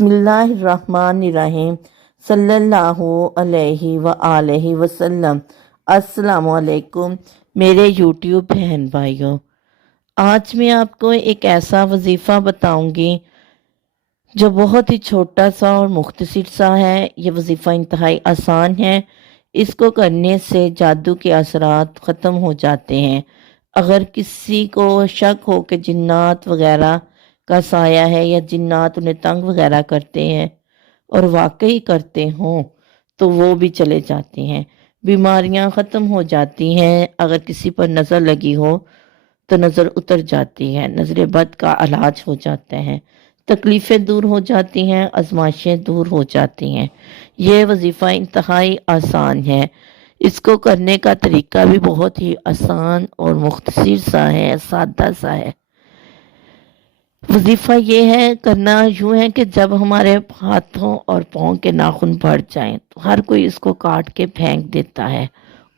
بسم اللہ الرحمن الرحیم صلی اللہ علیہ وآلہ وسلم۔ السلام علیکم میرے یوٹیوب بہن بھائیوں، آج میں آپ کو ایک ایسا وظیفہ بتاؤں گی جو بہت ہی چھوٹا سا اور مختصر سا ہے۔ یہ وظیفہ انتہائی آسان ہے، اس کو کرنے سے جادو کے اثرات ختم ہو جاتے ہیں۔ اگر کسی کو شک ہو کہ جنات وغیرہ کا سایہ ہے یا جنات انہیں تنگ وغیرہ کرتے ہیں اور واقعی کرتے ہوں تو وہ بھی چلے جاتے ہیں، بیماریاں ختم ہو جاتی ہیں۔ اگر کسی پر نظر لگی ہو تو نظر اتر جاتی ہے، نظر بد کا علاج ہو جاتا ہے، تکلیفیں دور ہو جاتی ہیں، آزمائشیں دور ہو جاتی ہیں۔ یہ وظیفہ انتہائی آسان ہے، اس کو کرنے کا طریقہ بھی بہت ہی آسان اور مختصر سا ہے، سادہ سا ہے۔ وظیفہ یہ ہے، کرنا یوں ہے کہ جب ہمارے ہاتھوں اور پاؤں کے ناخن بڑھ جائیں تو ہر کوئی اس کو کاٹ کے پھینک دیتا ہے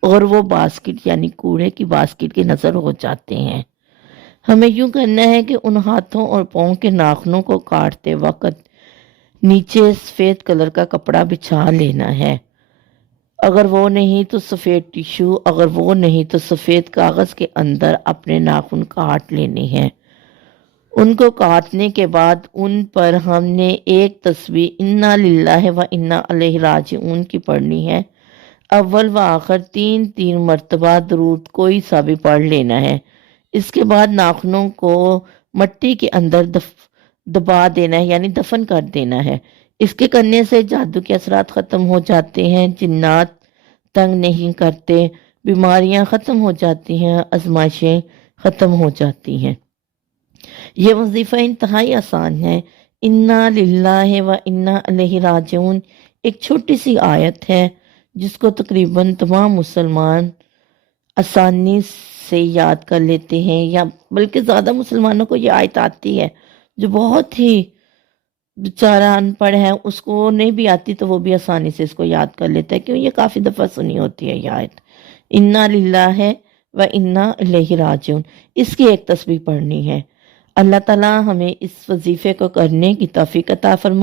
اور وہ باسکٹ یعنی کوڑے کی باسکٹ کی نظر ہو جاتے ہیں۔ ہمیں یوں کرنا ہے کہ ان ہاتھوں اور پاؤں کے ناخنوں کو کاٹتے وقت نیچے سفید کلر کا کپڑا بچھا لینا ہے۔ اگر وہ نہیں تو سفید ٹیشو، اگر وہ نہیں تو سفید کاغذ کے اندر اپنے ناخن کاٹ لینے ہیں۔ ان کو کاٹنے کے بعد ان پر ہم نے ایک تسبیح انا للہ و انا الیہ راجعون کی پڑھنی ہے۔ اول و آخر 3 مرتبہ درود کوئی سا بھی پڑھ لینا ہے۔ اس کے بعد ناخنوں کو مٹی کے اندر دبا دینا ہے یعنی دفن کر دینا ہے۔ اس کے کرنے سے جادو کے اثرات ختم ہو جاتے ہیں، جنات تنگ نہیں کرتے، بیماریاں ختم ہو جاتی ہیں، آزمائشیں ختم ہو جاتی ہیں۔ یہ وظیفہ انتہائی آسان ہے۔ انا للہ و انا الیہ راجعون ایک چھوٹی سی آیت ہے جس کو تقریباً تمام مسلمان آسانی سے یاد کر لیتے ہیں، یا بلکہ زیادہ مسلمانوں کو یہ آیت آتی ہے۔ جو بہت ہی بیچارہ ان پڑھ ہے، اس کو نہیں بھی آتی تو وہ بھی آسانی سے اس کو یاد کر لیتا ہے، کیوں یہ کافی دفعہ سنی ہوتی ہے یہ آیت۔ انا للہ و انا الیہ راجعون، اس کی ایک تسبیح پڑھنی ہے۔ اللہ تعالی ہمیں اس وظیفے کو کرنے کی توفیق عطا فرمائے۔